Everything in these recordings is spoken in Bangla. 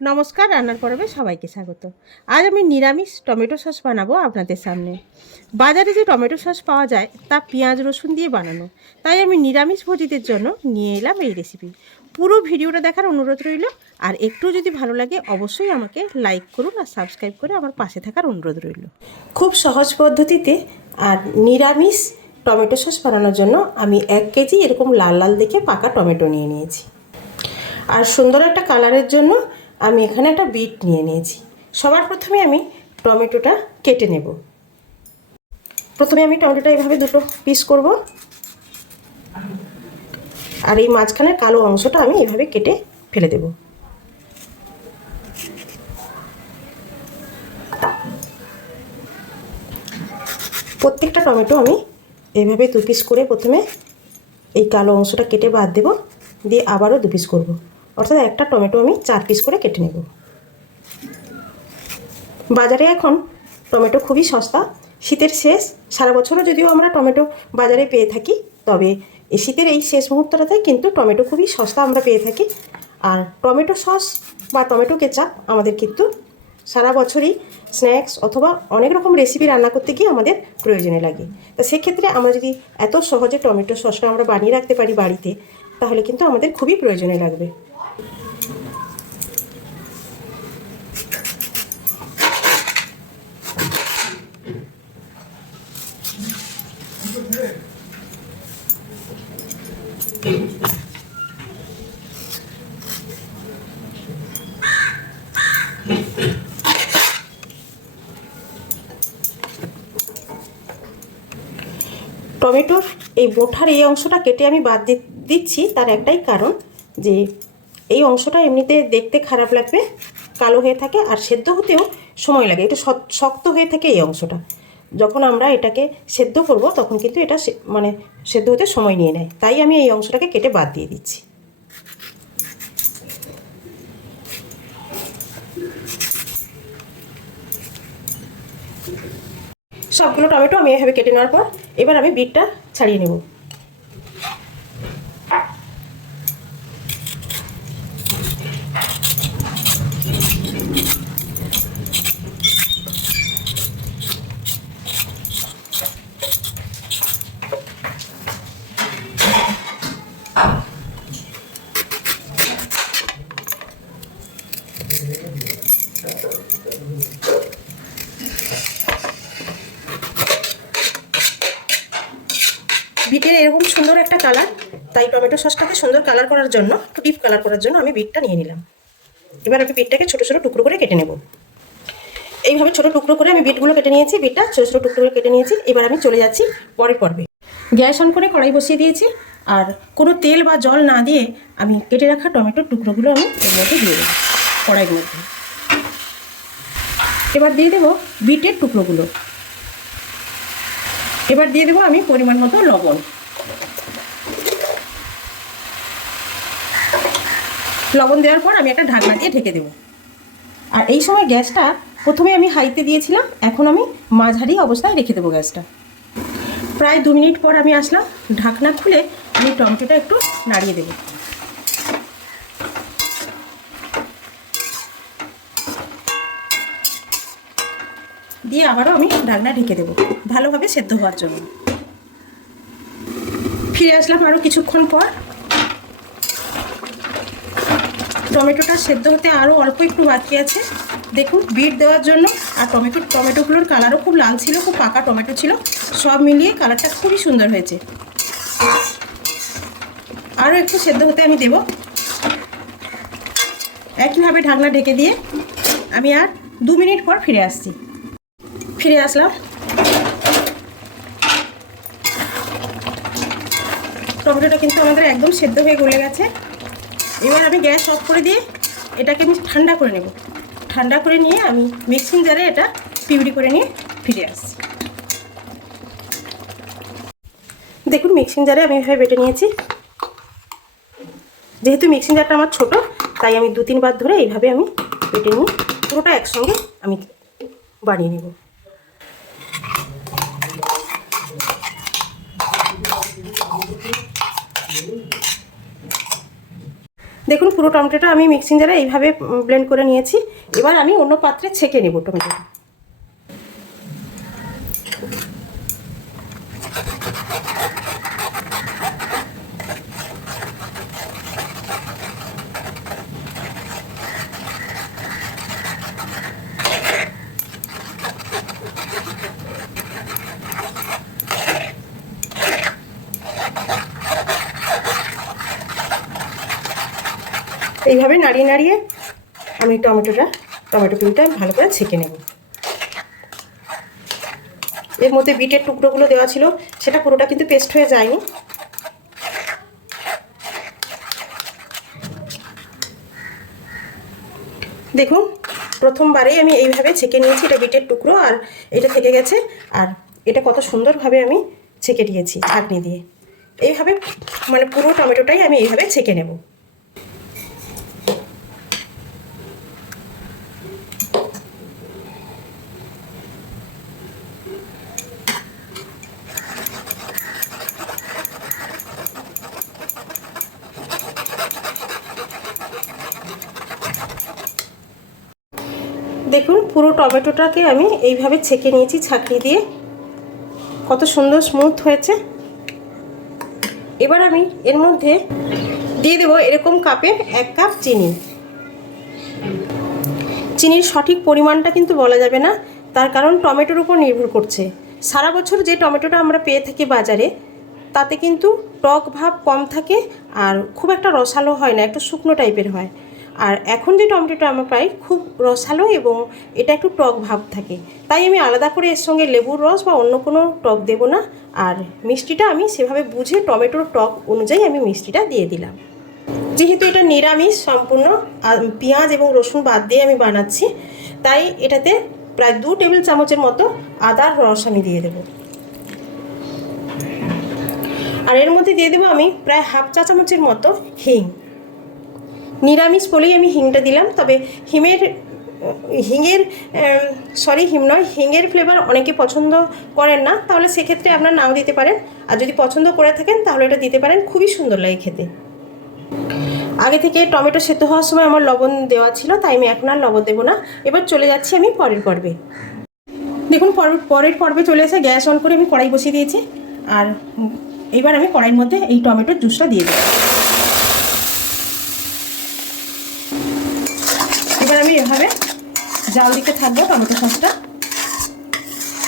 নমস্কার, রান্নার পর্বে সবাইকে স্বাগত। আজ আমি নিরামিষ টমেটো সস বানাবো আপনাদের সামনে। বাজারে যে টমেটো সস পাওয়া যায় তা পেঁয়াজ রসুন দিয়ে বানানো, তাই আমি নিরামিষ ভোজীদের জন্য নিয়ে এলাম এই রেসিপি। পুরো ভিডিওটা দেখার অনুরোধ রইল। আর একটু যদি ভালো লাগে অবশ্যই আমাকে লাইক করুন আর সাবস্ক্রাইব করে আমার পাশে থাকার অনুরোধ রইল। খুব সহজ পদ্ধতিতে আর নিরামিষ টমেটো সস বানানোর জন্য আমি 1 কেজি এরকম লাল লাল দেখে পাকা টমেটো নিয়ে নিয়েছি। আর সুন্দর একটা কালারের জন্য আমি এখানে একটা বিট নিয়ে নিয়েছি। সবার প্রথমে আমি টমেটোটা কেটে নেব। প্রথমে আমি টমেটোটা এইভাবে দুটো পিস করব, আর এই মাঝখানের কালো অংশটা আমি এইভাবে কেটে ফেলে দেব। প্রত্যেকটা টমেটো আমি এইভাবে 2 পিস করে প্রথমে এই কালো অংশটা কেটে বাদ দেব, দিয়ে আবারও 2 পিস করব, অর্থাৎ একটা টমেটো আমি 4 পিস করে কেটে নেব। বাজারে এখন টমেটো খুবই সস্তা। শীতের শেষ, সারা বছরও যদিও আমরা টমেটো বাজারে পেয়ে থাকি, তবে এই শীতের এই শেষ মুহূর্তটাতে কিন্তু টমেটো খুবই সস্তা আমরা পেয়ে থাকি। আর টমেটো সস বা টমেটো কেচাপ আমাদের কিন্তু সারা বছরই স্ন্যাক্স অথবা অনেক রকম রেসিপি রান্না করতে গিয়ে আমাদের প্রয়োজনে লাগে। তা সেক্ষেত্রে আমরা যদি এত সহজে টমেটো সসটা আমরা বানিয়ে রাখতে পারি বাড়িতে, তাহলে কিন্তু আমাদের খুবই প্রয়োজনে লাগবে। টমেটোর এই বোঁটার এই অংশটা কেটে আমি বাদ দিচ্ছি, তার একটাই কারণ যে এই অংশটা এমনিতে দেখতে খারাপ লাগবে, কালো হয়ে থাকে, আর সেদ্ধ হতেও সময় লাগে, একটু শক্ত হয়ে থাকে এই অংশটা। যখন আমরা এটাকে সেদ্ধ করব তখন কিন্তু এটা মানে সেদ্ধ হতে সময় নিয়ে নেয়, তাই আমি এই অংশটাকে কেটে বাদ দিয়ে দিচ্ছি। সবগুলো টমেটো আমি এভাবে কেটে নেওয়ার পর এবার আমি বিটটা ছাড়িয়ে নেব। বিটের এরকম সুন্দর একটা কালার, তাই টমেটো সসটাকে সুন্দর কালার করার জন্য, একটু ডিপ কালার করার জন্য আমি বিটটা নিয়ে নিলাম। এবার আমি বিটটাকে ছোটো ছোটো টুকরো করে কেটে নেব। এইভাবে ছোটো টুকরো করে আমি বিটগুলো কেটে নিয়েছি, বিটটা ছোটো ছোটো টুকরো করে কেটে নিয়েছি। এবার আমি চলে যাচ্ছি পরের পর্বে। গ্যাস অন করে কড়াই বসিয়ে দিয়েছি, আর কোনো তেল বা জল না দিয়ে আমি কেটে রাখা টমেটোর টুকরোগুলো আমি এর মধ্যে দিয়ে দেবো কড়াইয়ের মধ্যে। এবার দিয়ে দেবো বিটের টুকরোগুলো। এবার দিয়ে দেবো আমি পরিমাণ মতো লবণ। লবণ দেওয়ার পর আমি একটা ঢাকনা দিয়ে ঢেকে দেবো। আর এই সময় গ্যাসটা প্রথমে আমি হাইতে দিয়েছিলাম, এখন আমি মাঝারি অবস্থায় রেখে দেবো গ্যাসটা। প্রায় 2 মিনিট পর আমি আসলাম, ঢাকনা খুলে আমি টমেটোটা একটু নাড়িয়ে দেবো। দিয়ে আবারও আমি ঢাকনা ঢেকে দেবো ভালোভাবে সেদ্ধ হওয়ার জন্য। ফিরে আসলাম আরও কিছুক্ষণ পর। টমেটোটা সেদ্ধ হতে আরও অল্প একটু বাকি আছে। দেখুন, বিট দেওয়ার জন্য আর টমেটোগুলোর কালারও খুব লাল ছিল, খুব পাকা টমেটো ছিল, সব মিলিয়ে কালারটা খুবই সুন্দর হয়েছে। আরও একটু সেদ্ধ হতে আমি দেব। একইভাবে ঢাকনা ঢেকে দিয়ে আমি আর 2 মিনিট পর ফিরে আসছি। ফিরে আসলাম। টমেটোটা কিন্তু আমাদের একদম সেদ্ধ হয়ে গলে গেছে। এবার আমি গ্যাস অফ করে দিয়ে এটাকে আমি ঠান্ডা করে নেব। ঠান্ডা করে নিয়ে আমি মিক্সিং জারে এটা পিউরি করে নিয়ে ফিরে আসছি। দেখুন, মিক্সিং জারে আমি এভাবে বেটে নিয়েছি। যেহেতু মিক্সিং জারটা আমার ছোট, তাই আমি 2-3 বার ধরে এইভাবে আমি বেটে নিই। পুরোটা একসঙ্গে আমি বানিয়ে নেব। দেখুন পুরো টমেটোটা আমি মিক্সিং জারে এইভাবে ব্লেন্ড করে নিয়েছি। এবার আমি অন্য পাত্রে ছেঁকে নেব টমেটোটা। এইভাবে নাড়িয়ে নাড়িয়ে আমি টমেটো পিউরিটা ভালো করে ছেঁকে নেব। এর মধ্যে বিটের টুকরোগুলো দেওয়া ছিল, সেটা পুরোটা কিন্তু পেস্ট হয়ে যায়নি। দেখুন প্রথমবারেই আমি এইভাবে ছেঁকে নিয়েছি, এটা বিটের টুকরো আর এটা থেকে গেছে। আর এটা কত সুন্দরভাবে আমি ছেঁকে দিয়েছি ছাঁকনি দিয়ে। এইভাবে মানে পুরো টমেটোটাই আমি এইভাবে ছেঁকে নেব। দেখুন পুরো টমেটোটাকে আমি এইভাবে ছেঁকে নিয়েছি ছাঁকনি দিয়ে, কত সুন্দর স্মুথ হয়েছে। এবার আমি এর মধ্যে দিয়ে দেবো এরকম কাপের 1 কাপ চিনি। চিনির সঠিক পরিমাণটা কিন্তু বলা যাবে না, তার কারণ টমেটোর উপর নির্ভর করছে। সারা বছর যে টমেটোটা আমরা পেয়ে থাকি বাজারে, তাতে কিন্তু টক ভাব কম থাকে আর খুব একটা রসালো হয় না, একটু শুকনো টাইপের হয়। আর এখন যে টমেটোটা আমরা পাই খুব রসালো এবং এটা একটু টক ভাব থাকে। তাই আমি আলাদা করে এর সঙ্গে লেবুর রস বা অন্য কোনো টক দেব না। আর মিষ্টিটা আমি সেভাবে বুঝে টমেটোর টক অনুযায়ী আমি মিষ্টিটা দিয়ে দিলাম। যেহেতু এটা নিরামিষ সম্পূর্ণ, পেঁয়াজ এবং রসুন বাদ দিয়ে আমি বানাচ্ছি, তাই এটাতে প্রায় 2 টেবিল চামচের মতো আদার রস আমি দিয়ে দেব। আর এর মধ্যে দিয়ে দেবো আমি প্রায় 1/2 চা চামচের মতো হিং। নিরামিষ বলেই আমি হিংটা দিলাম, তবে হিঙের ফ্লেভার অনেকে পছন্দ করেন না, তাহলে সেক্ষেত্রে আপনারা নাও দিতে পারেন। আর যদি পছন্দ করে থাকেন তাহলে এটা দিতে পারেন, খুবই সুন্দর লাগে খেতে। আগে থেকে টমেটো সেদ্ধ হওয়ার সময় আমার লবণ দেওয়া ছিল, তাই আমি এখন আর লবণ দেবো না। এবার চলে যাচ্ছি আমি পরের পর্বে। দেখুন পরের পর্বে চলে এসে গ্যাস অন করে আমি কড়াই বসিয়ে দিয়েছি। আর এবার আমি কড়াইয়ের মধ্যে এই টমেটোর জুসটা দিয়ে দেব। এবার আমি এভাবে জাল দিতে থাকবো টমেটো সসটা।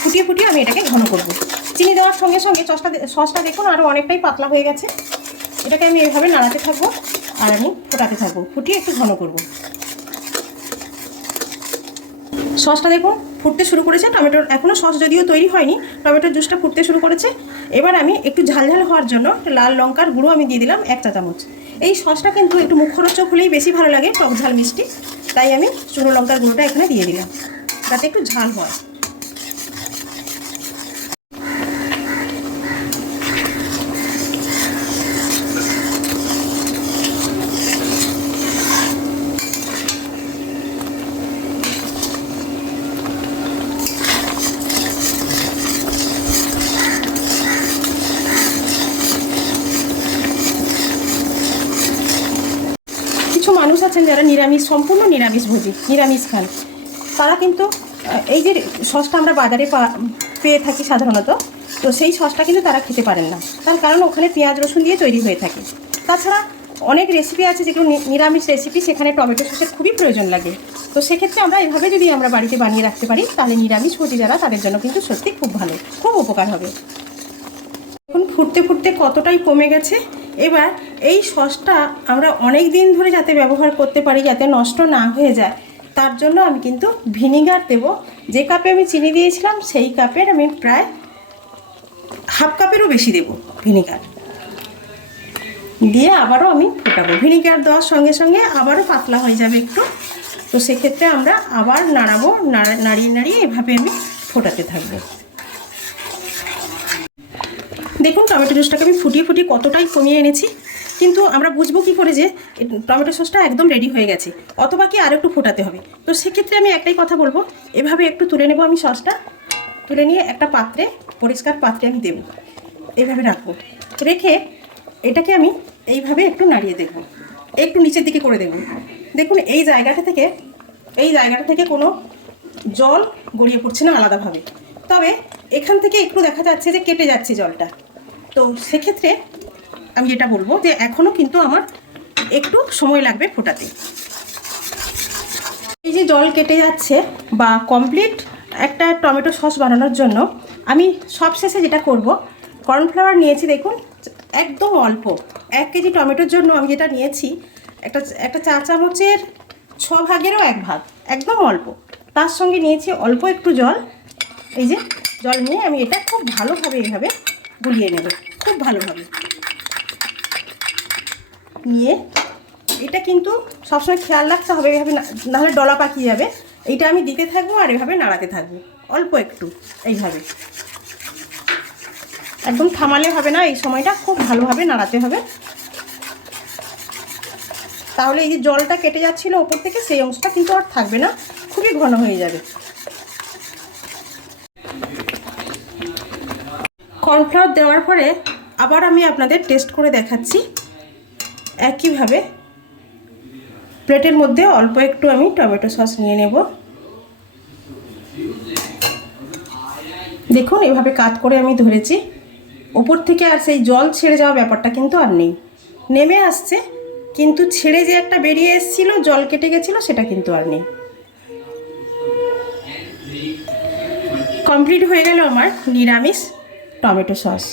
ফুটিয়ে ফুটিয়ে আমি এটাকে ঘন করব। চিনি দেওয়ার সঙ্গে সঙ্গে সসটা দেখুন আরও অনেকটাই পাতলা হয়ে গেছে। এটাকে আমি এভাবে নাড়াতে থাকবো আর আমি ফোটাতে থাকবো, ফুটিয়ে একটু ঘন করব। সসটা দেখুন ফুটতে শুরু করেছে। টমেটোর এখনও সস যদিও তৈরি হয়নি, টমেটোর জুসটা ফুটতে শুরু করেছে। এবার আমি একটু ঝালঝাল হওয়ার জন্য লাল লঙ্কার গুঁড়ো আমি দিয়ে দিলাম 1 চা চামচ। এই সসটা কিন্তু একটু মুখরোচক হলেই বেশি ভালো লাগে, টক ঝাল মিষ্টি, তাই আমি শুকনো লঙ্কার গুঁড়োটা এখানে দিয়ে দিলাম যাতে একটু ঝাল হয়। কিছু মানুষ আছেন যারা সম্পূর্ণ নিরামিষ খান, তারা কিন্তু এই যে সসটা আমরা বাজারে পেয়ে থাকি সাধারণত, তো সেই সসটা কিন্তু তারা খেতে পারেন না। তার কারণ ওখানে পেঁয়াজ রসুন দিয়ে তৈরি হয়ে থাকে। তাছাড়া অনেক রেসিপি আছে যেগুলো নিরামিষ রেসিপি, সেখানে টমেটো সসের খুবই প্রয়োজন লাগে। তো সেক্ষেত্রে আমরা এভাবে যদি আমরা বাড়িতে বানিয়ে রাখতে পারি, তাহলে নিরামিষভোজী যারা তাদের জন্য কিন্তু সত্যি খুব ভালো, খুব উপকার হবে। এখন ফুটতে ফুটতে কতটাই কমে গেছে। এবার এই সসটা আমরা অনেক দিন ধরে যাতে ব্যবহার করতে পারি, যাতে নষ্ট না হয়ে যায়, তার জন্য আমি কিন্তু ভিনিগার দেব। যে কাপে আমি চিনি দিয়েছিলাম সেই কাপের আমি প্রায় 1/2 কাপেরও বেশি দেব ভিনিগার দিয়ে আবারও আমি ফোটাবো। ভিনিগার দেওয়ার সঙ্গে সঙ্গে আবারও পাতলা হয়ে যাবে একটু, তো সেক্ষেত্রে আমরা আবার নাড়াবো, নাড়িয়ে এভাবে আমি ফোটাতে থাকবো। দেখুন টমেটো জুসটাকে আমি ফুটিয়ে কতটাই কমিয়ে এনেছি, কিন্তু আমরা বুঝবো কী করে যে টমেটো সসটা একদম রেডি হয়ে গেছে, অথবা কি আর একটু ফোটাতে হবে। তো সেক্ষেত্রে আমি একটাই কথা বলবো, এভাবে একটু তুলে নেব। আমি সসটা তুলে নিয়ে একটা পাত্রে, পরিষ্কার পাত্রে আমি দেবো, এইভাবে রাখবো। রেখে এটাকে আমি এইভাবে একটু নাড়িয়ে দেবো। একটু নিচের দিকে করে দেব। দেখুন এই জায়গাটা থেকে কোনো জল গড়িয়ে পড়ছে না আলাদাভাবে, তবে এখান থেকে একটু দেখা যাচ্ছে যে কেটে যাচ্ছে জলটা। তো সেক্ষেত্রে আমি যেটা বলবো যে এখনও কিন্তু আমার একটু সময় লাগবে ফোটাতে। এই যে জল কেটে যাচ্ছে বা কমপ্লিট একটা টমেটো সস বানানোর জন্য আমি সবশেষে যেটা করব, কর্নফ্লাওয়ার নিয়েছি দেখুন একদম অল্প। 1 কেজি টমেটোর জন্য আমি যেটা নিয়েছি একটা চা চামচের 6 ভাগেরও 1 ভাগ, একদম অল্প। তার সঙ্গে নিয়েছি অল্প একটু জল। এই যে জল নিয়ে আমি এটা খুব ভালোভাবে এইভাবে গুলিয়ে নেব, খুব ভালোভাবে নিয়ে। এটা কিন্তু সবসময় খেয়াল রাখতে হবে, এইভাবে নাহলে ডলা পাকিয়ে যাবে। এইটা আমি দিতে থাকবো আর এভাবে নাড়াতে থাকবো অল্প একটু, এইভাবে একদম থামালে হবে না, এই সময়টা খুব ভালোভাবে নাড়াতে হবে। তাহলে এই যে জলটা কেটে যাচ্ছিলো ওপর থেকে, সেই অংশটা কিন্তু আর থাকবে না, খুবই ঘন হয়ে যাবে। কর্নফ্লাওয়ার দেওয়ার পরে আবার আমি আপনাদের টেস্ট করে দেখাচ্ছি। একইভাবে প্লেটের মধ্যে অল্প একটু আমি টমেটো সস নিয়ে নেব। দেখুন এভাবে কাত করে আমি ধরেছি, ওপর থেকে আর সেই জল ছেড়ে যাওয়া ব্যাপারটা কিন্তু আর নেই, নেমে আসছে কিন্তু ছেড়ে যে একটা বেরিয়ে এসেছিল জল কেটে গেছিলো সেটা কিন্তু আর নেই। কমপ্লিট হয়ে গেল আমার নিরামিষ টমেটো সস।